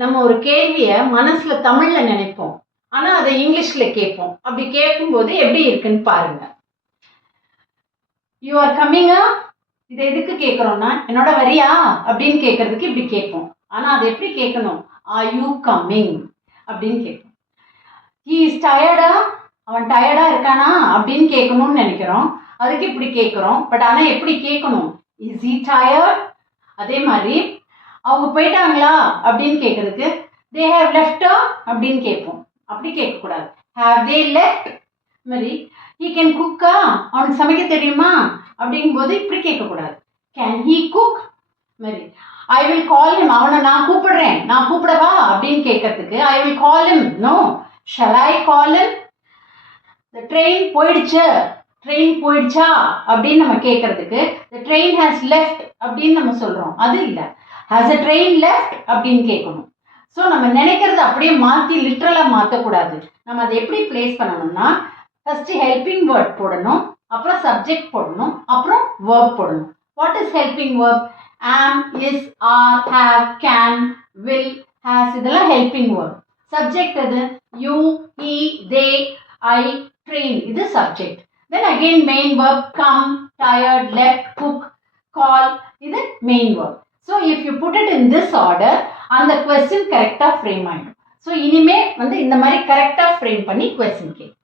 நம்ம ஒரு கேள்வியை மனசுல தமிழ்ல நினைப்போம், ஆனா அதை இங்கிலீஷ்ல கேட்போம். அப்படி கேட்கும்போது எப்படி இருக்குன்னு பாருங்க. யூ ஆர் கம்மிங்கா, இதை எதுக்கு கேட்குறோம்னா என்னோட வரியா அப்படின்னு கேட்கறதுக்கு இப்படி கேட்போம். ஆனா அதை எப்படி கேட்கணும்? ஆர் யூ கம்மிங் அப்படின்னு கேட்போம். ஹீ இஸ் டயர்டா, அவன் டயர்டா இருக்கானா அப்படின்னு கேட்கணும்னு நினைக்கிறோம். அதுக்கு இப்படி கேட்குறோம். பட் ஆனால் எப்படி கேட்கணும்? Is he tired. அதே மாதிரி அவங்க போயிட்டாங்களா அப்படின்னு கேட்கறதுக்கு தே ஹேவ் லெஃப்டா அப்படின்னு கேட்போம். அப்படி கேட்கக்கூடாது. Have they left. மாதிரி ஹீ கேன் குக்கா, அவனுக்கு சமைக்க தெரியுமா அப்படிங்கும்போது இப்படி கேட்கக்கூடாது. Can he cook. மாதிரி ஐ வில் கால் ஹிம், அவனை நான் கூப்பிடுறேன், நான் கூப்பிடவா அப்படின்னு கேட்கறதுக்கு I will call him. No, shall I call him. Train போயிடுச்சு, ட்ரெயின் போயிடுச்சா அப்படின்னு நம்ம கேட்கறதுக்கு the train has left அப்படின்னு நம்ம சொல்றோம். அது இல்லை, has a train left அப்படின்னு கேட்கணும். ஸோ நம்ம நினைக்கிறத அப்படியே மாற்றி லிட்ரலாக மாற்றக்கூடாது. நம்ம அதை எப்படி பிளேஸ் பண்ணணும்னா, ஃபர்ஸ்ட் ஹெல்பிங் வேர்ட் போடணும், அப்புறம் சப்ஜெக்ட் போடணும், அப்புறம் வேர்ப் போடணும். What is helping verb? Am, is, are, have, can, will, has, இதெல்லாம் ஹெல்பிங் வேர்ப். சப்ஜெக்ட் எது? You, he, they, I, train, இது subject. Then again main verb, come, tired, left, cook, call, இது main verb. So if you put it in this order, அந்த question correct frame ஆயிடும். So இனிமே இந்த மாதிரி correct frame பண்ணி question கேட்கும்.